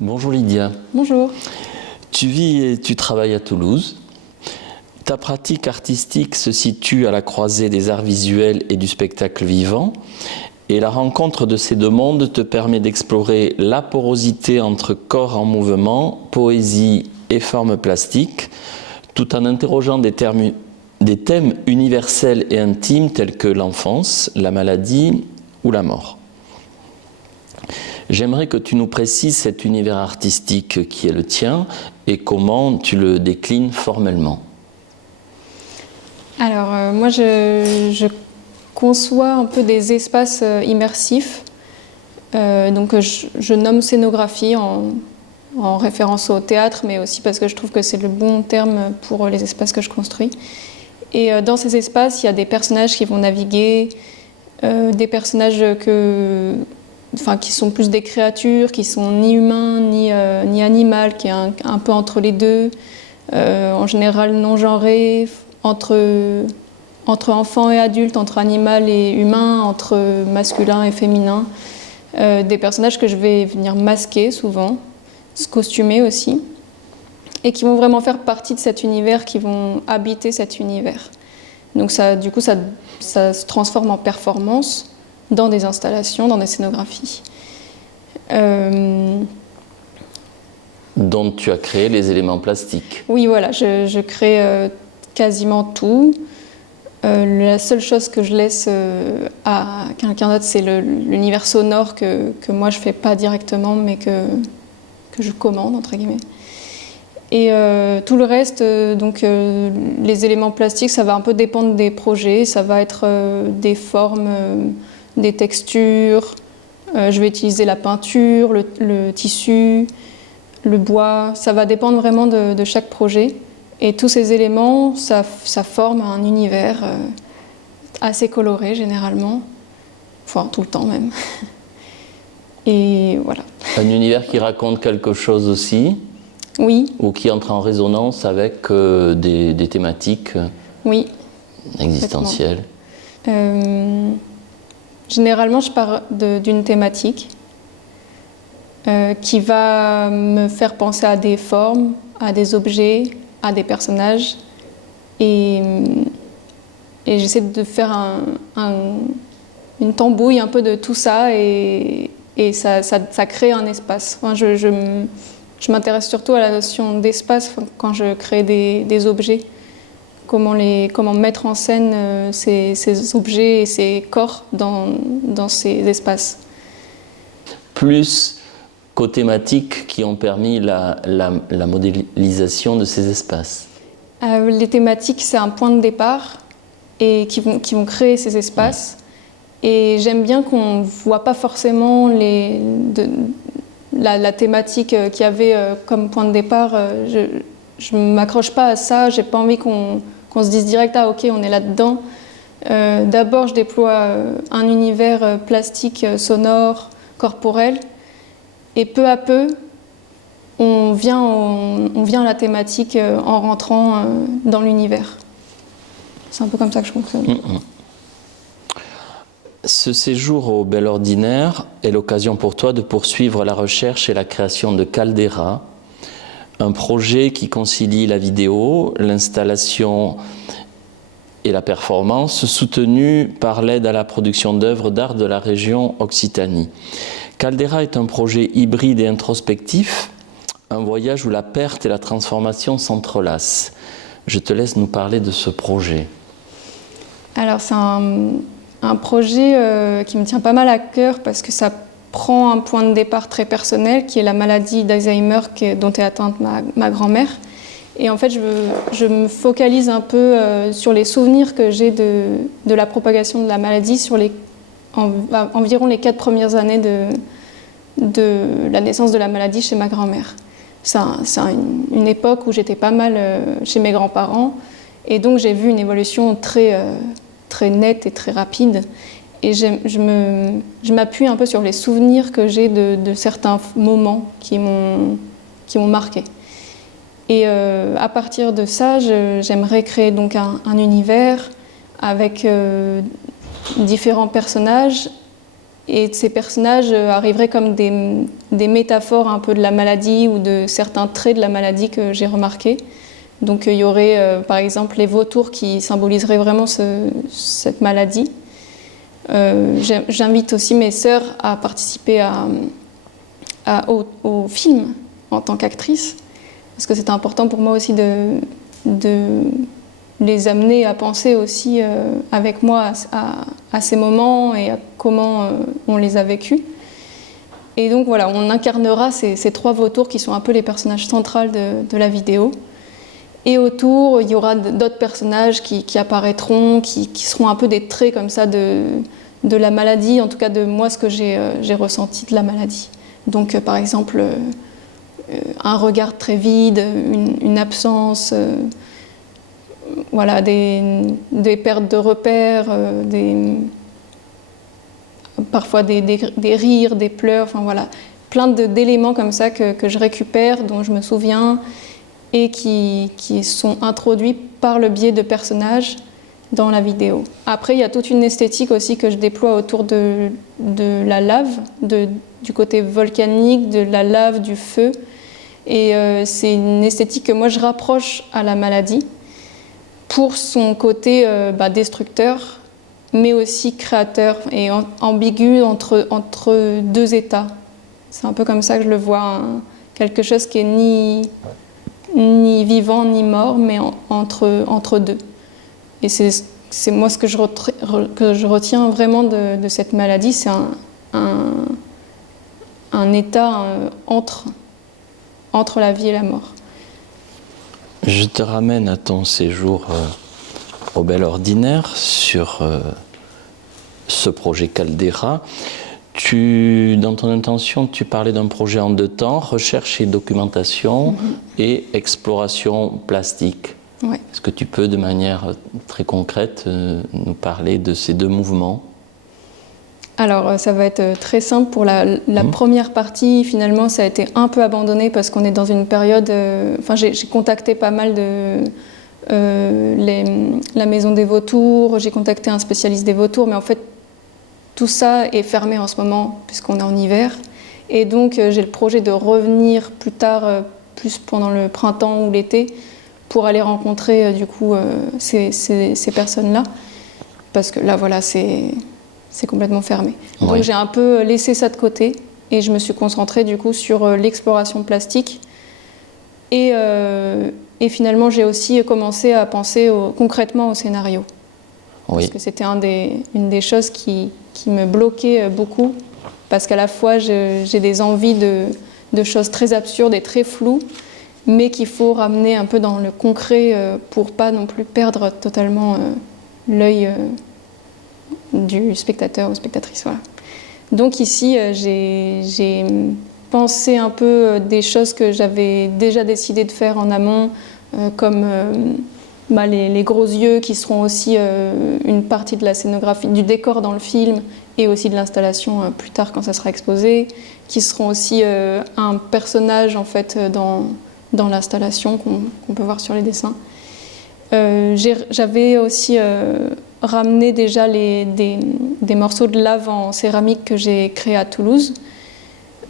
Bonjour Lydia. Bonjour. Tu vis et tu travailles à Toulouse. Ta pratique artistique se situe à la croisée des arts visuels et du spectacle vivant. Et la rencontre de ces deux mondes te permet d'explorer la porosité entre corps en mouvement, poésie et formes plastiques, tout en interrogeant des thèmes universels et intimes tels que l'enfance, la maladie ou la mort. J'aimerais que tu nous précises cet univers artistique qui est le tien et comment tu le déclines formellement. Alors, moi, je conçois un peu des espaces immersifs. Donc, je nomme scénographie en référence au théâtre, mais aussi parce que je trouve que c'est le bon terme pour les espaces que je construis. Et dans ces espaces, il y a des personnages qui vont naviguer, des personnages qui sont plus des créatures, qui sont ni humains, ni animales, qui est un peu entre les deux, en général non genrés, entre enfants et adultes, entre animal et humain, entre masculin et féminin. Des personnages que je vais venir masquer souvent, se costumer aussi, et qui vont vraiment faire partie de cet univers, qui vont habiter cet univers. Donc du coup, ça se transforme en performance dans des installations, dans des scénographies. Dont tu as créé les éléments plastiques. Oui, voilà, je crée quasiment tout. La seule chose que je laisse à quelqu'un d'autre, c'est l'univers sonore que moi je ne fais pas directement, mais que je commande, entre guillemets. Et tout le reste, les éléments plastiques, ça va un peu dépendre des projets, ça va être des formes, des textures, je vais utiliser la peinture, le tissu, le bois, ça va dépendre vraiment de chaque projet. Et tous ces éléments, ça forme un univers assez coloré généralement, enfin tout le temps même. Et voilà. Un univers qui raconte quelque chose aussi. Oui. Ou qui entre en résonance avec des thématiques oui, existentielles. Généralement, je pars d'une thématique qui va me faire penser à des formes, à des objets, à des personnages. Et j'essaie de faire une tambouille un peu de tout ça et ça crée un espace. Enfin, je m'intéresse surtout à la notion d'espace quand je crée des objets. Comment mettre en scène ces objets et ces corps dans ces espaces. Plus qu'aux thématiques qui ont permis la modélisation de ces espaces. Les thématiques, c'est un point de départ et qui vont créer ces espaces. Et j'aime bien qu'on ne voit pas forcément la thématique qu'il y avait comme point de départ. Je ne m'accroche pas à ça, j'ai pas envie qu'on se dise direct « Ah ok, on est là-dedans ». D'abord, je déploie un univers plastique, sonore, corporel. Et peu à peu, on vient à la thématique en rentrant dans l'univers. C'est un peu comme ça que je fonctionne. Ce séjour au Bel Ordinaire est l'occasion pour toi de poursuivre la recherche et la création de Caldera, un projet qui concilie la vidéo, l'installation et la performance, soutenu par l'aide à la production d'œuvres d'art de la région Occitanie. Caldera est un projet hybride et introspectif, un voyage où la perte et la transformation s'entrelacent. Je te laisse nous parler de ce projet. Alors c'est un projet qui me tient pas mal à cœur parce que ça prend un point de départ très personnel qui est la maladie d'Alzheimer dont est atteinte ma grand-mère. Et en fait, je me focalise un peu sur les souvenirs que j'ai de la propagation de la maladie sur environ les 4 premières années de la naissance de la maladie chez ma grand-mère. C'est une époque où j'étais pas mal chez mes grands-parents et donc j'ai vu une évolution très nette et très rapide. Et je m'appuie un peu sur les souvenirs que j'ai de certains moments qui m'ont marqué. Et à partir de ça, j'aimerais créer donc un univers avec différents personnages Et ces personnages arriveraient comme des métaphores un peu de la maladie ou de certains traits de la maladie que j'ai remarqués. Donc il y aurait par exemple les vautours qui symboliseraient vraiment cette maladie. J'invite aussi mes sœurs à participer au film en tant qu'actrice, parce que c'est important pour moi aussi de les amener à penser aussi avec moi à ces moments et à comment on les a vécus. Et donc voilà, on incarnera ces trois vautours qui sont un peu les personnages centraux de la vidéo. Et autour, il y aura d'autres personnages qui apparaîtront, qui seront un peu des traits comme ça de la maladie, en tout cas de moi, ce que j'ai ressenti de la maladie. Donc par exemple, un regard très vide, une absence, voilà, des pertes de repères, parfois des rires, des pleurs, enfin voilà, plein d'éléments comme ça que je récupère, dont je me souviens, et qui sont introduits par le biais de personnages dans la vidéo. Après, il y a toute une esthétique aussi que je déploie autour de la lave, du côté volcanique, de la lave, du feu. Et c'est une esthétique que moi je rapproche à la maladie pour son côté destructeur, mais aussi créateur et ambigu entre deux états. C'est un peu comme ça que je le vois, quelque chose qui est ni vivant ni mort, mais entre deux. Et c'est moi ce que je retiens vraiment de cette maladie, c'est un état entre la vie et la mort. Je te ramène à ton séjour au Bel Ordinaire sur ce projet Caldera. Dans ton intention, tu parlais d'un projet en 2 temps, recherche et documentation et exploration plastique. Ouais. Est-ce que tu peux, de manière très concrète, nous parler de ces 2 mouvements ? Alors, ça va être très simple. Pour la première partie, finalement, ça a été un peu abandonné parce qu'on est dans une période... j'ai contacté pas mal la Maison des Vautours, j'ai contacté un spécialiste des vautours, mais en fait, tout ça est fermé en ce moment, puisqu'on est en hiver. Et donc, j'ai le projet de revenir plus tard, plus pendant le printemps ou l'été, pour aller rencontrer, du coup, ces personnes-là. Parce que là, voilà, c'est complètement fermé. Oui. Donc, j'ai un peu laissé ça de côté, et je me suis concentrée, du coup, sur l'exploration plastique. Et finalement, j'ai aussi commencé à penser concrètement au scénario. Oui. Parce que c'était une des choses qui me bloquait beaucoup, parce qu'à la fois j'ai des envies de choses très absurdes et très floues, mais qu'il faut ramener un peu dans le concret pour pas non plus perdre totalement l'œil du spectateur ou spectatrice. Voilà. Donc ici, j'ai pensé un peu des choses que j'avais déjà décidé de faire en amont, comme les gros yeux qui seront aussi une partie de la scénographie, du décor dans le film et aussi de l'installation plus tard quand ça sera exposé, qui seront aussi un personnage en fait dans l'installation qu'on peut voir sur les dessins. J'avais aussi ramené déjà des morceaux de lave en céramique que j'ai créés à Toulouse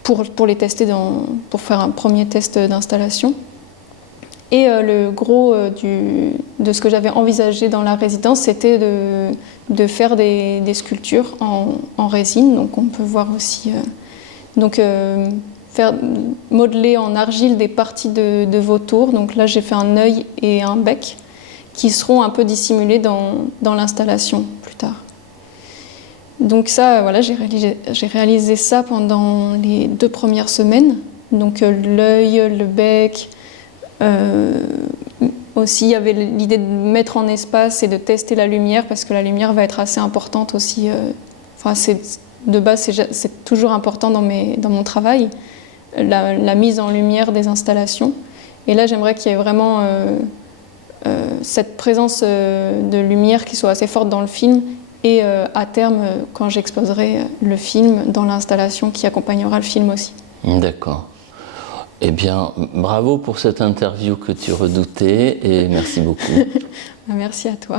pour les tester, pour faire un premier test d'installation. Et le gros de ce que j'avais envisagé dans la résidence, c'était de faire des sculptures en résine. Donc on peut voir aussi... modeler en argile des parties de vautours. Donc là, j'ai fait un œil et un bec qui seront un peu dissimulés dans l'installation plus tard. Donc ça, voilà, j'ai réalisé ça pendant les 2 premières semaines. Donc l'œil, le bec... aussi, il y avait l'idée de mettre en espace et de tester la lumière, parce que la lumière va être assez importante aussi. De base, c'est toujours important dans mon travail, la mise en lumière des installations. Et là, j'aimerais qu'il y ait vraiment cette présence de lumière qui soit assez forte dans le film, et à terme, quand j'exposerai le film, dans l'installation qui accompagnera le film aussi. D'accord. Eh bien, bravo pour cette interview que tu redoutais et merci beaucoup. Merci à toi.